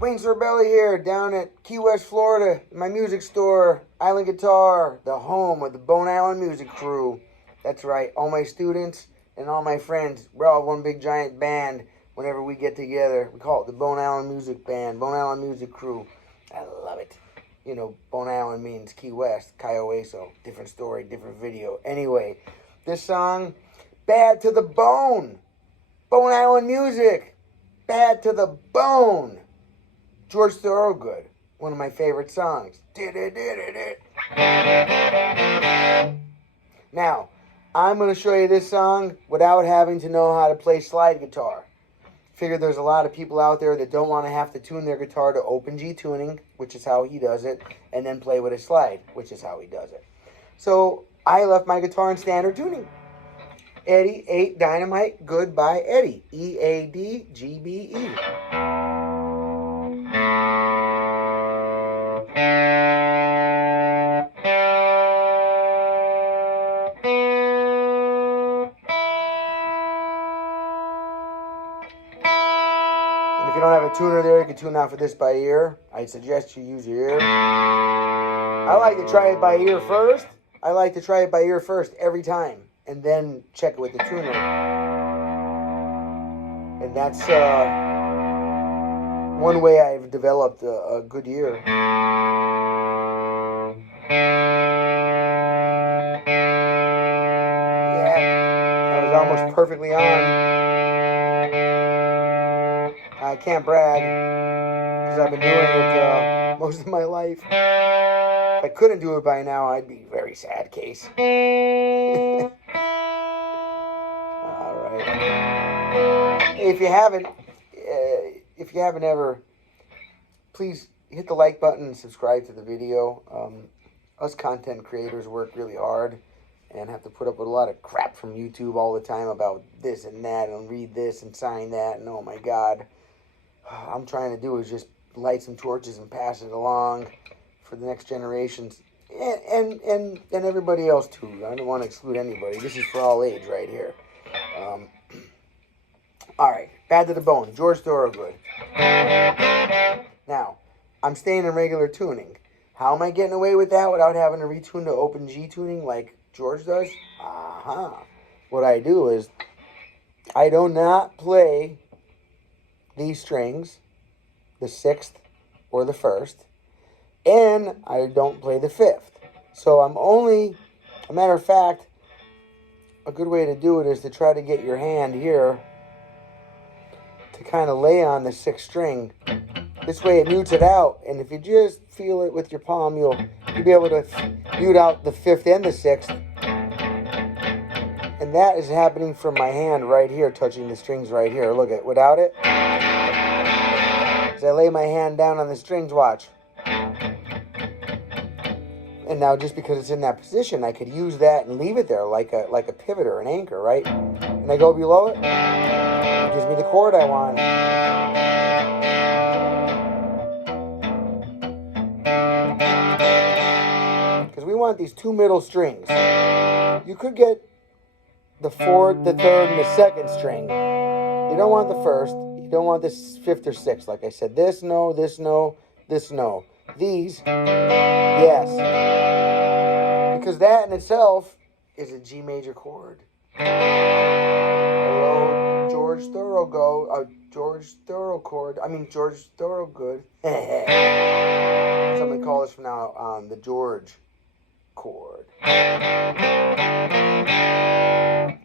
Wayne Sorbelli here, down at Key West, Florida, my music store, Island Guitar, the home of the Bone Island Music Crew. That's right, all my students and all my friends, we're all one big giant band whenever we get together. We call it the Bone Island Music Band, Bone Island Music Crew. I love it. You know, Bone Island means Key West, Kiowa, so different story, different video. Anyway, this song, Bad to the Bone. Bone Island Music. Bad to the Bone. George Thorogood, one of my favorite songs. Now, I'm going to show you this song without having to know how to play slide guitar. Figure there's a lot of people out there that don't want to have to tune their guitar to open G tuning, which is how he does it, and then play with a slide, which is how he does it. So I left my guitar in standard tuning. Eddie 8 Dynamite, good by Eddie. EADGBe. If you don't have a tuner there, you can tune out for this by ear. I suggest you use your ear. I like to try it by ear first. Every time, and then check it with the tuner. And that's one way I've developed a good ear. Yeah, I was almost perfectly on. I can't brag, because I've been doing it most of my life. If I couldn't do it by now, I'd be a very sad case. All right. Hey, if you haven't ever, please hit the like button and subscribe to the video. Us content creators work really hard and have to put up with a lot of crap from YouTube all the time about this and that and read this and sign that, and oh my God. I'm trying to do is just light some torches and pass it along for the next generations and everybody else too. I don't want to exclude anybody. This is for all age right here. All right, Bad to the Bone, George Thorogood. Now, I'm staying in regular tuning. How am I getting away with that without having to retune to open G tuning like George does? What I do is I do not play these strings, the 6th or the 1st, and I don't play the 5th. So I'm only, a matter of fact, a good way to do it is to try to get your hand here to kind of lay on the 6th string. This way it mutes it out, and if you just feel it with your palm, you'll be able to mute out the 5th and the 6th. And that is happening from my hand right here, touching the strings right here. Look at, without it, as I lay my hand down on the strings, watch. And now just because it's in that position, I could use that and leave it there like a pivot or an anchor, right? And I go below it, it gives me the chord I want. Because we want these 2 middle strings. You could get the 4th, the 3rd, and the 2nd string. You don't want the 1st. You don't want this 5th or 6th. Like I said, this no, this no, this no. These, yes. Because that in itself is a G major chord. Hello, George Thorogood. George Thorogood. George Thorogood. Somebody call this from now on the George chord.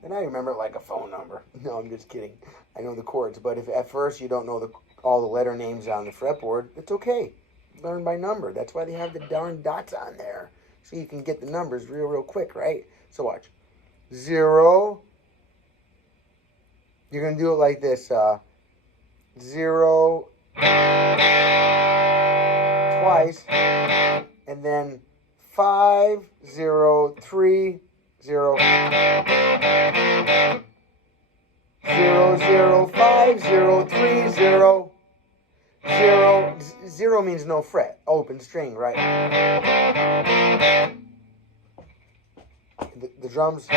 And I remember it like a phone number. No, I'm just kidding. I know the chords, but if at first you don't know all the letter names on the fretboard, it's okay. Learn by number. That's why they have the darn dots on there, so you can get the numbers real quick, right? So watch. 0. You're going to do it like this. 0 twice, and then 5, 0, 3, 0. 0, 0, 5, 0, 3, 0. 0. 0 means no fret. Open string, right? The drums.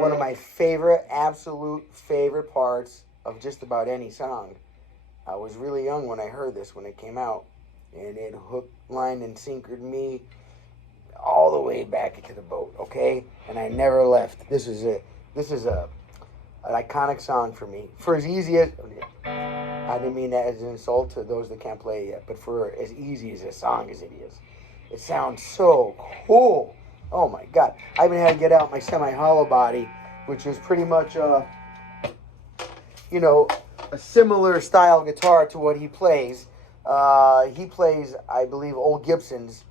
one of my favorite, absolute favorite parts of just about any song. I was really young when I heard this when it came out, and it hooked, line, and sinkered me all the way back into the boat, okay? And I never left. This is it. This is an iconic song for me. For as easy as, I didn't mean that as an insult to those that can't play it yet, but for as easy as a song as it is, it sounds so cool. Oh my God. I even had to get out my semi-hollow body, which is pretty much, you know, a similar style guitar to what he plays. He plays, I believe, old Gibsons,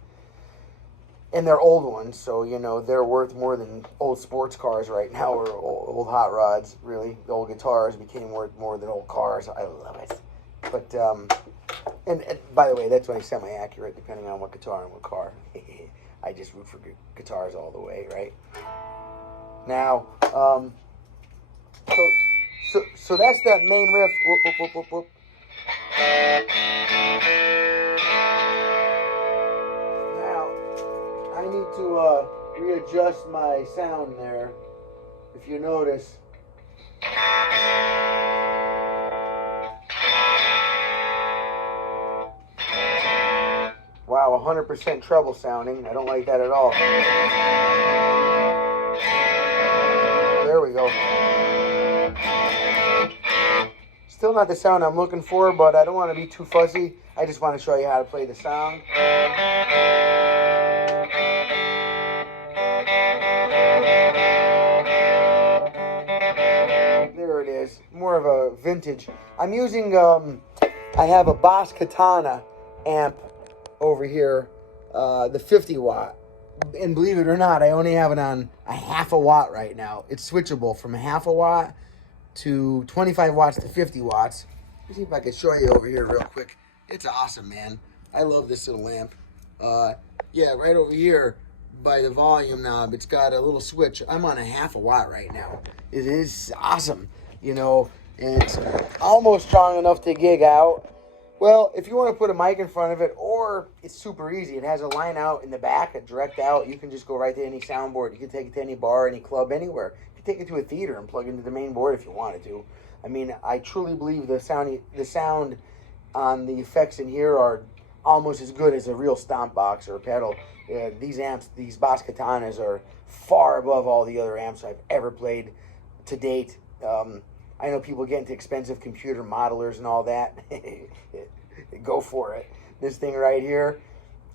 and they're old ones, so, you know, they're worth more than old sports cars right now, or old hot rods, really. The old guitars became worth more than old cars. I love it. But, and by the way, that's only semi-accurate, depending on what guitar and what car. I just root for guitars all the way, right? Now, so that's that main riff. Whoop, whoop, whoop, whoop, whoop. I need to readjust my sound there. If you notice, wow, 100% treble sounding. I don't like that at all. There we go. Still not the sound I'm looking for, but I don't want to be too fussy. I just want to show you how to play the song. There it is. More of a vintage. I'm using, I have a Boss KATANA amp over here, the 50 watt. And believe it or not, I only have it on a half a watt right now. It's switchable from a half a watt to 25 watts to 50 watts. Let's see if I can show you over here real quick. It's awesome, man. I love this little amp. Yeah, right over here by the volume knob, it's got a little switch. I'm on a half a watt right now. It is awesome, you know, and it's almost strong enough to gig out. Well, if you want to put a mic in front of it, or it's super easy. It has a line out in the back, a direct out. You can just go right to any soundboard. You can take it to any bar, any club, anywhere. You can take it to a theater and plug into the main board if you wanted to. I mean, I truly believe the sound on the effects in here are almost as good as a real stomp box or a pedal. These amps, these Boss KATANAs, are far above all the other amps I've ever played to date. I know people get into expensive computer modelers and all that. Go for it. This thing right here,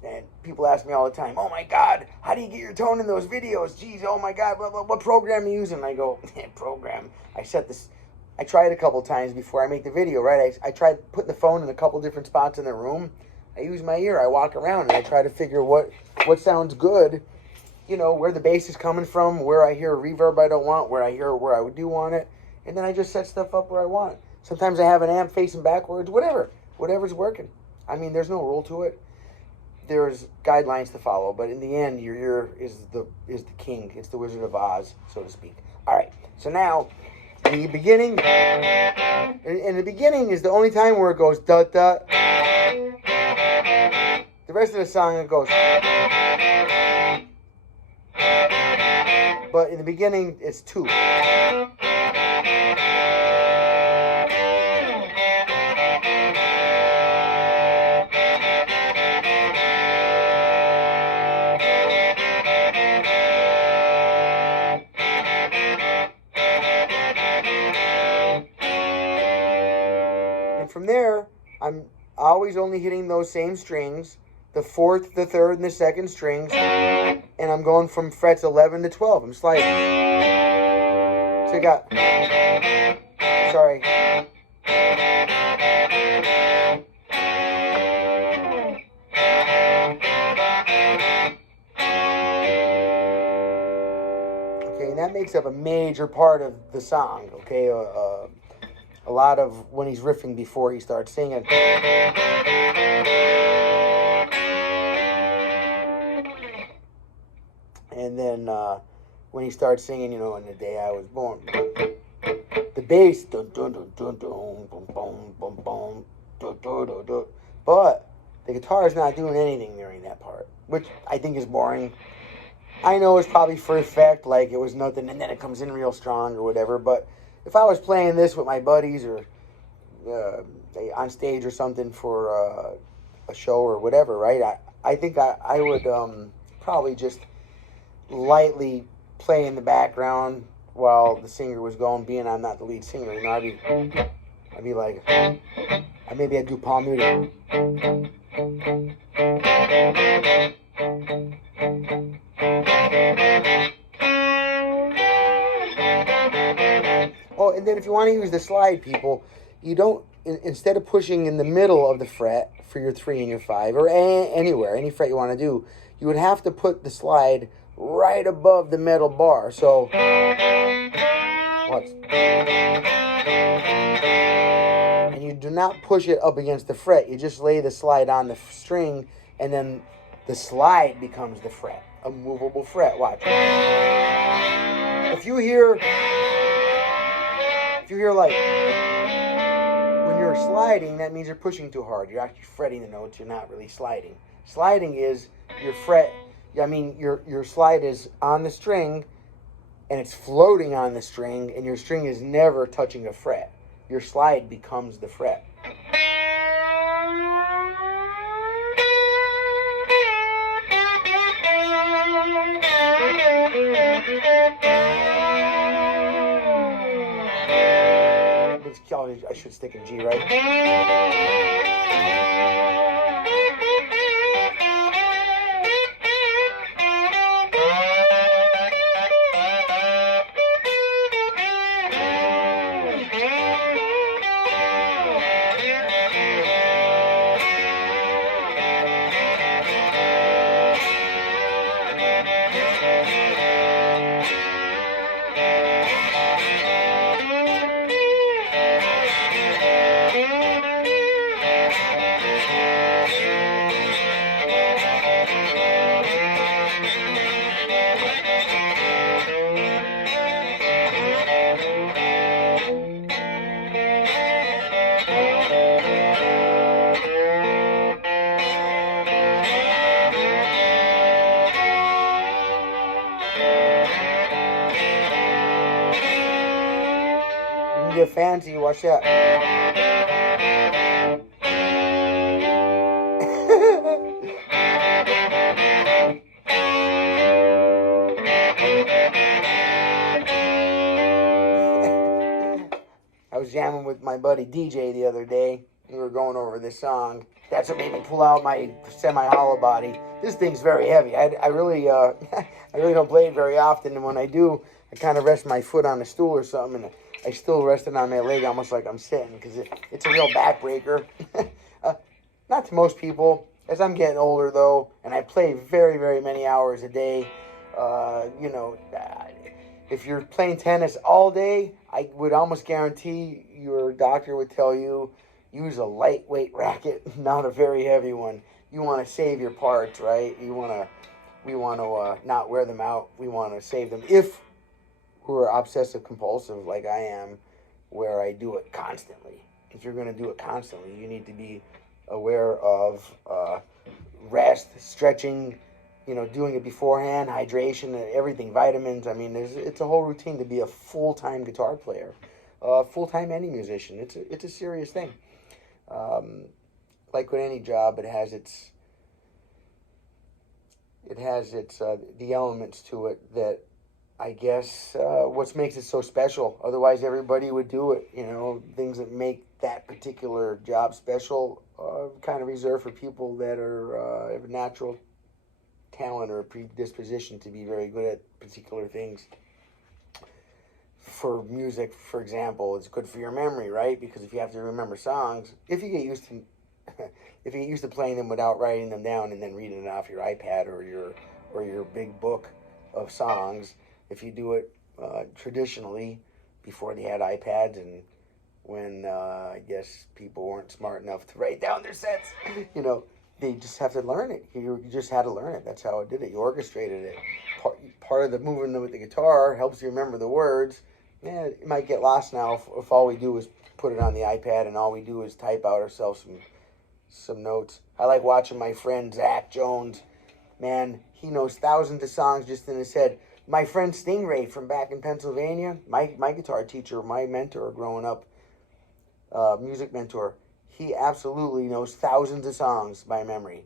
and people ask me all the time, oh my God, how do you get your tone in those videos? Geez, oh my God, what program are you using? And I go, program. I tried a couple times before I make the video, right? I tried putting the phone in a couple different spots in the room. I use my ear. I walk around and I try to figure what sounds good, you know, where the bass is coming from, where I hear a reverb I don't want, where I do want it, and then I just set stuff up where I want it. Sometimes I have an amp facing backwards, whatever's working. I mean, there's no rule to it. There's guidelines to follow, but in the end, your ear is the king. It's the Wizard of Oz, so to speak. All right, so now the beginning, and the beginning is the only time where it goes da da. The rest of the song it goes, but in the beginning it's two. And from there, I'm always only hitting those same strings, the fourth, the third, and the second strings, and I'm going from frets 11 to 12. I'm sliding. So you got, sorry. Okay, and that makes up a major part of the song, okay? A lot of when he's riffing before he starts singing. And then when he starts singing, you know, on the day I was born, the bass, dun, dun, dun, dun, dun, boom, boom, boom, boom, dun, dun, dun, dun. But the guitar is not doing anything during that part, which I think is boring. I know it's probably for effect, like it was nothing, and then it comes in real strong or whatever. But if I was playing this with my buddies or on stage or something for a show or whatever, right? I think I would probably just lightly play in the background while the singer was going, being I'm not the lead singer. You know, I'd be like, maybe I'd do palm muting. Oh, and then if you want to use the slide, people, you don't, instead of pushing in the middle of the fret for your 3 and your 5, or anywhere, any fret you want to do, you would have to put the slide right above the metal bar. So, watch. And you do not push it up against the fret. You just lay the slide on the string, and then the slide becomes the fret, a movable fret. Watch. If you hear like, when you're sliding, that means you're pushing too hard. You're actually fretting the notes. You're not really sliding. Sliding is your fret. I mean, your slide is on the string, and it's floating on the string, and your string is never touching a fret. Your slide becomes the fret. I should stick in G, right? Get fancy, watch that. I was jamming with my buddy DJ the other day. We were going over this song. That's what made me pull out my semi-hollow body. This thing's very heavy. I really I really don't play it very often, and when I do, I kind of rest my foot on a stool or something, and I still rest it on my leg almost like I'm sitting, because it's a real backbreaker. Not to most people. As I'm getting older, though, and I play very, very many hours a day, you know, if you're playing tennis all day, I would almost guarantee your doctor would tell you, use a lightweight racket, not a very heavy one. You want to save your parts, right? We want to not wear them out. We want to save them. If we're obsessive compulsive like I am, where I do it constantly. If you're going to do it constantly, you need to be aware of rest, stretching, you know, doing it beforehand, hydration, everything, vitamins. I mean, it's a whole routine to be a full-time guitar player, full-time any musician. It's a serious thing. Like with any job, it has its the elements to it that I guess what makes it so special. Otherwise, everybody would do it. You know, things that make that particular job special kind of reserved for people that are have a natural talent or a predisposition to be very good at particular things. For music, for example, it's good for your memory, right? Because if you have to remember songs, if you get used to playing them without writing them down and then reading it off your iPad or your big book of songs, if you do it traditionally before they had iPads and when I guess people weren't smart enough to write down their sets, you know, they just have to learn it. You just had to learn it. That's how it did it. You orchestrated it. Part of the moving with the guitar helps you remember the words. Yeah, it might get lost now if all we do is put it on the iPad and all we do is type out ourselves some notes. I like watching my friend Zach Jones man, he knows thousands of songs just in his head. My friend Stingray from back in Pennsylvania, my guitar teacher, my mentor growing up, music mentor, he absolutely knows thousands of songs by memory.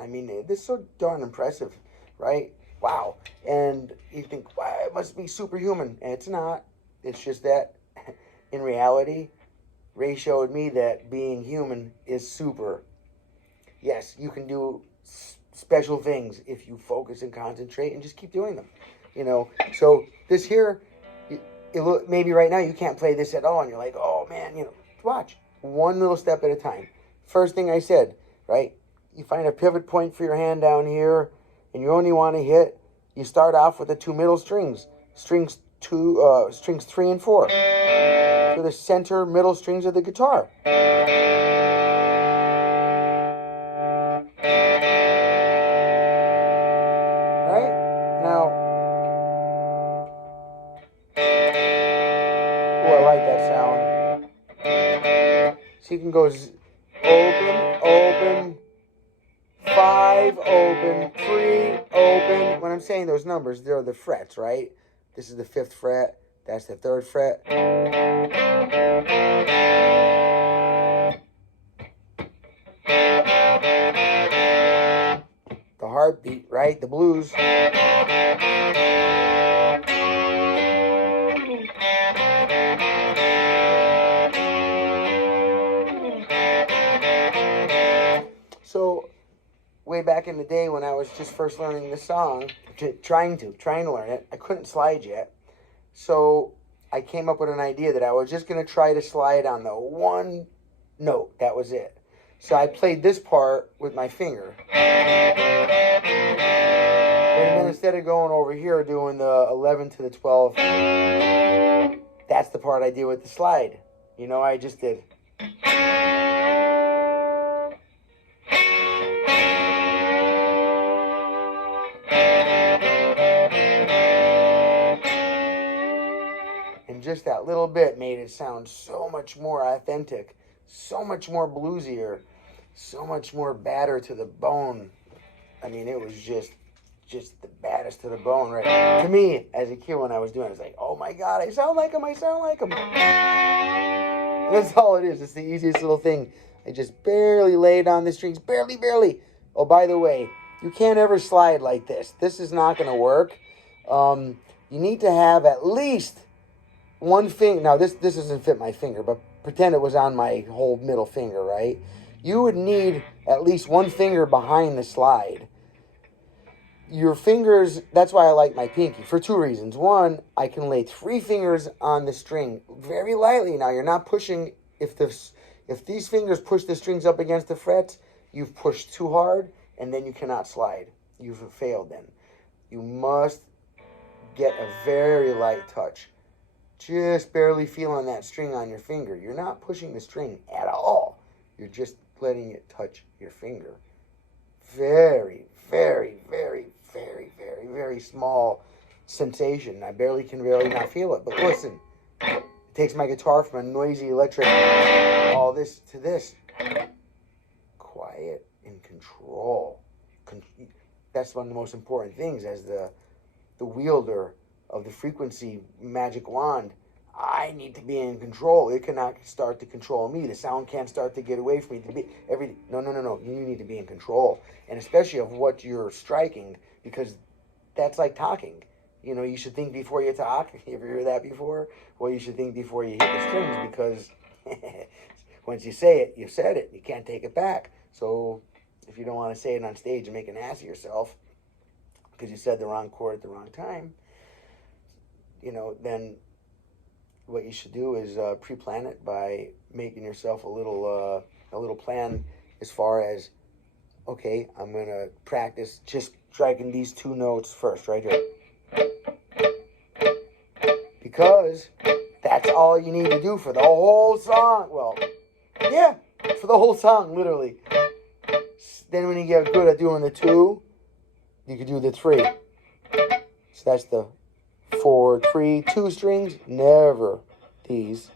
I mean, this is so darn impressive, right? Wow. And you think, wow, it must be superhuman. And it's not. It's just that in reality, Ray showed me that being human is super. Yes, you can do special things if you focus and concentrate and just keep doing them. You know, so this here, maybe right now you can't play this at all, and you're like, oh man, you know, watch. One little step at a time. First thing I said, right? You find a pivot point for your hand down here, and you only want to hit, you start off with the two middle strings. Strings 3 and 4. To the center middle strings of the guitar. Right? Now, oh, I like that sound. So you can go open, open, 5, open, 3, open. When I'm saying those numbers, they're the frets, right? This is the 5th fret. That's the 3rd fret. The heartbeat, right? The blues. So, way back in the day when I was just first learning the song, trying to learn it, I couldn't slide yet. So I came up with an idea that I was just going to try to slide on the one note. That was it. So I played this part with my finger. And then instead of going over here doing the 11 to the 12, that's the part I did with the slide. You know, I just did. And just that little bit made it sound so much more authentic, so much more bluesier, so much more batter to the bone. I mean, it was just the baddest to the bone, right? To me, as a kid when I was doing it, I was like, oh my God, I sound like him, I sound like him. That's all it is. It's the easiest little thing. I just barely laid on the strings, barely. Oh, by the way, you can't ever slide like this. This is not going to work. You need to have at least one finger. Now, this doesn't fit my finger, but pretend it was on my whole middle finger, right? You would need at least one finger behind the slide. Your fingers, that's why I like my pinky, for 2 reasons. One, I can lay 3 fingers on the string very lightly. Now, you're not pushing, if these fingers push the strings up against the frets, you've pushed too hard, and then you cannot slide. You've failed then. You must get a very light touch. Just barely feeling that string on your finger. You're not pushing the string at all. You're just letting it touch your finger. Very small sensation. I can barely not feel it. But listen, it takes my guitar from a noisy electric, all this to this. Quiet and control. That's one of the most important things as the wielder of the frequency magic wand. I need to be in control. It cannot start to control me. The sound can't start to get away from me. No. You need to be in control. And especially of what you're striking, because that's like talking. You know, you should think before you talk. You ever hear that before? Well, you should think before you hit the strings, because once you say it, you said it. You can't take it back. So if you don't want to say it on stage and make an ass of yourself because you said the wrong chord at the wrong time, you know, then what you should do is pre-plan it by making yourself a little plan as far as, okay, I'm going to practice just striking these 2 notes first, right here. Because that's all you need to do for the whole song. Well, yeah, for the whole song, literally. Then when you get good at doing the 2, you can do the 3. So that's the 4, 3, 2 strings, never these,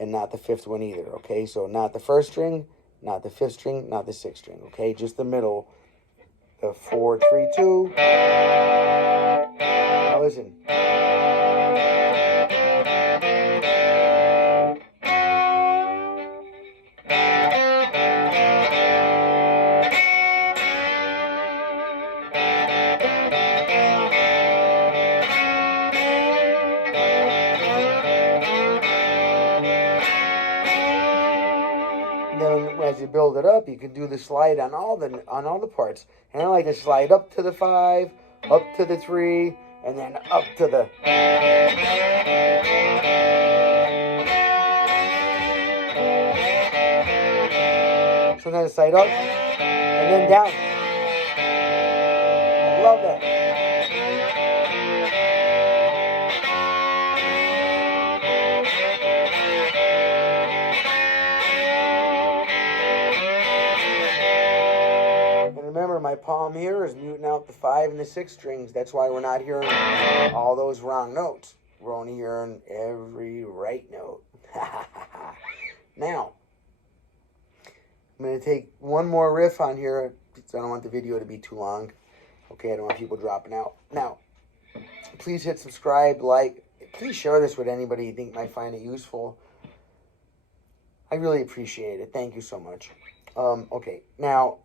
and not the 5th one either, okay? So not the 1st string, not the 5th string, not the 6th string, okay? Just the middle the 4, 3, 2. Now listen. Then as you build it up, you can do the slide on all the parts. And I like to slide up to the 5, up to the 3, and then up to the. Sometimes slide up and then down. I love that. Remember, my palm here is muting out the 5 and the 6 strings. That's why we're not hearing all those wrong notes. We're only hearing every right note. Now, I'm going to take one more riff on here. I don't want the video to be too long. Okay, I don't want people dropping out. Now, please hit subscribe, like. Please share this with anybody you think might find it useful. I really appreciate it. Thank you so much. Okay, now,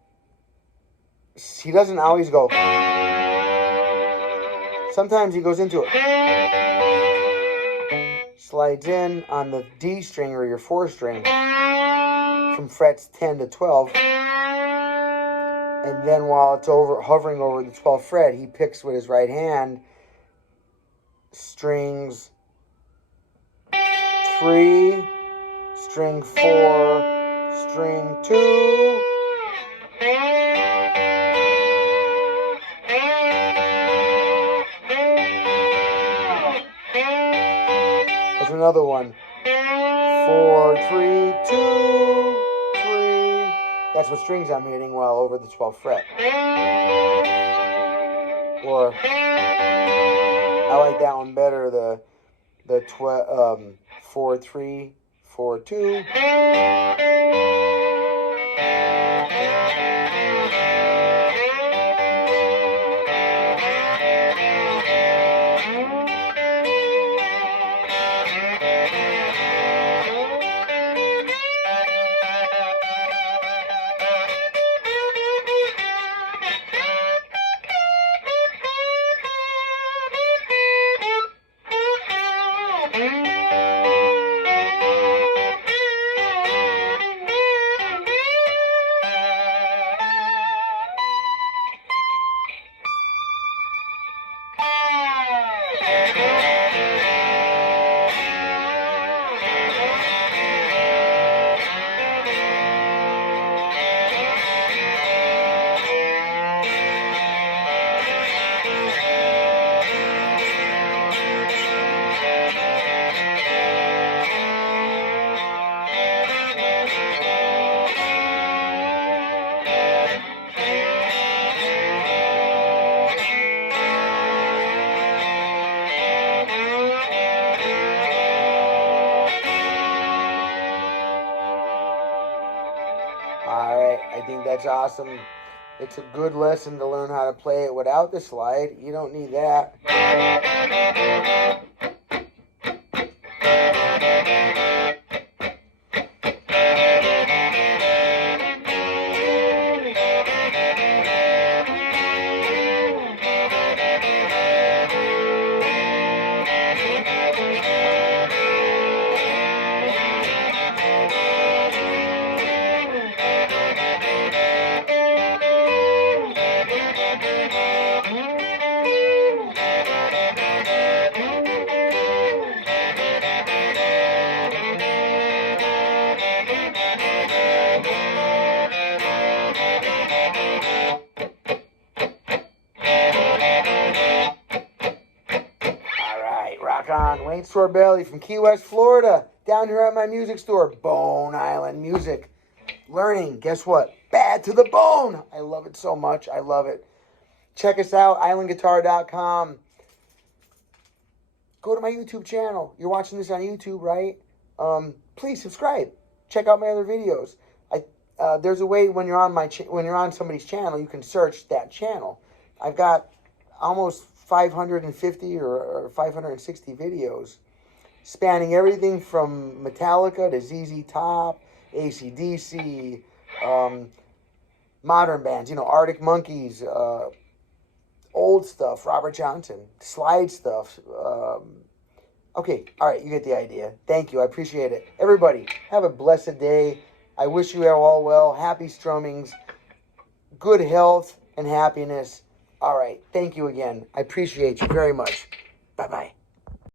he doesn't always go. Sometimes he goes into it. Slides in on the D string or your 4 string from frets 10 to 12. And then while it's hovering over the 12th fret, he picks with his right hand strings 3, string 4, string 2. There's another one. 4, 3, 2, 3. That's what strings I'm hitting while over the 12th fret. Or I like that one better. The 4, 3, 4, 2. Alright, I think that's awesome. It's a good lesson to learn how to play it without the slide. You don't need that. Wayne Sorbelli from Key West, Florida, down here at my music store, Bone Island Music. Learning, guess what? Bad to the bone. I love it so much. I love it. Check us out, islandguitar.com. Go to my YouTube channel. You're watching this on YouTube, right? Please subscribe. Check out my other videos. there's a way when you're on when you're on somebody's channel, you can search that channel. I've got almost 550 or 560 videos spanning everything from Metallica to ZZ Top, AC/DC, modern bands, Arctic Monkeys, old stuff, Robert Johnson, slide stuff. Okay, all right, you get the idea. Thank you, I appreciate it. Everybody, have a blessed day. I wish you all well. Happy strummings, good health, and happiness. All right, thank you again. I appreciate you very much. Bye-bye.